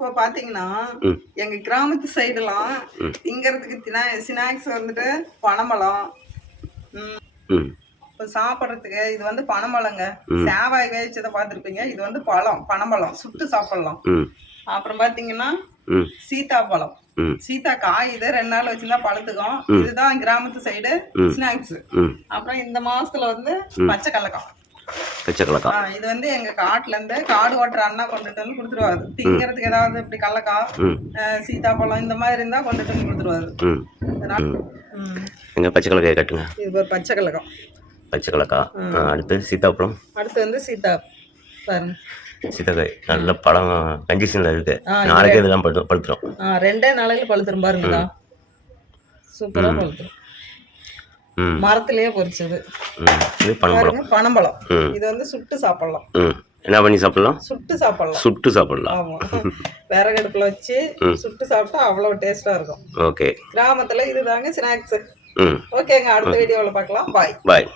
இப்போ பாத்தீங்கன்னா. எங்க கிராமத்து சைடுலாம். திங்கிறதுக்கு ஸ்நாக்ஸ் வந்துட்டு பனம்பழம் ம், ம். இப்போ சாப்பிட்றதுக்கு இது வந்து பனம்பழங்க ம். சேவாய் வேவிச்சதை பார்த்துருப்பீங்க. இது வந்து பழம் பனம்பழம் சுட்டு சாப்பிடலாம். அப்புறம் பாத்தீங்கன்னா சீதாப்பழம் சீதா காய் இது ரெண்டு நாள் வச்சிருந்தா பழுத்துக்கும். இதுதான் கிராமத்து சைடு. ஸ்நாக்ஸ். அப்புறம் இந்த மாசத்துல வந்து பச்சை கடலக்காய் பச்சைக்கலக்கா ஆ, இது வந்து எங்க காட்டுல இருந்து காடு ஓட்டுற அண்ணா கொண்டுட்டு வந்து கொடுத்துருவாரு. திங்கிறதுக்கு ஏதாவது இப்படி அஹ், சீதாப்பழம் இந்த மாதிரி இருந்தா கொண்டுட்டு வந்து கொடுத்துருவாரு. எங்கள் பச்சைக்கலக்காயை கட்டுங்க. இது ஒரு பச்சை கடலக்காய் பச்சைக்கலக்கா ஆ, அடுத்து சீத்தாப்பழம். அடுத்து வந்து சீதா பாருங்க சீத்தாக்காய் நல்ல பழம் கண்டிஷனில் இருக்கு நாளைக்கே இதெல்லாம் படுத்து படுத்துரும் ஆ, ரெண்டே நாளையில பழுத்துரும் பாருங்கடா சூப்பரா பழுத்துரும். மரத்திலேயே பொரிச்சது. இது பனம்பழம். பனம்பழம். இது வந்து சுட்டு சாப்பிடலாம். என்ன பண்ணி சாப்பிடலாம்? சுட்டு சாப்பிடலாம். சுட்டு சாப்பிடலாம். ஆமா. விறகடுப்புல வச்சு சுட்டு சாப்பிட்டா அவ்வளவு டேஸ்டா இருக்கும். ஓகே. கிராமத்துல இதுதாங்க ஸ்நாக்ஸ். ஓகேங்க அடுத்த வீடியோவில் பார்க்கலாம் பாய். பாய்.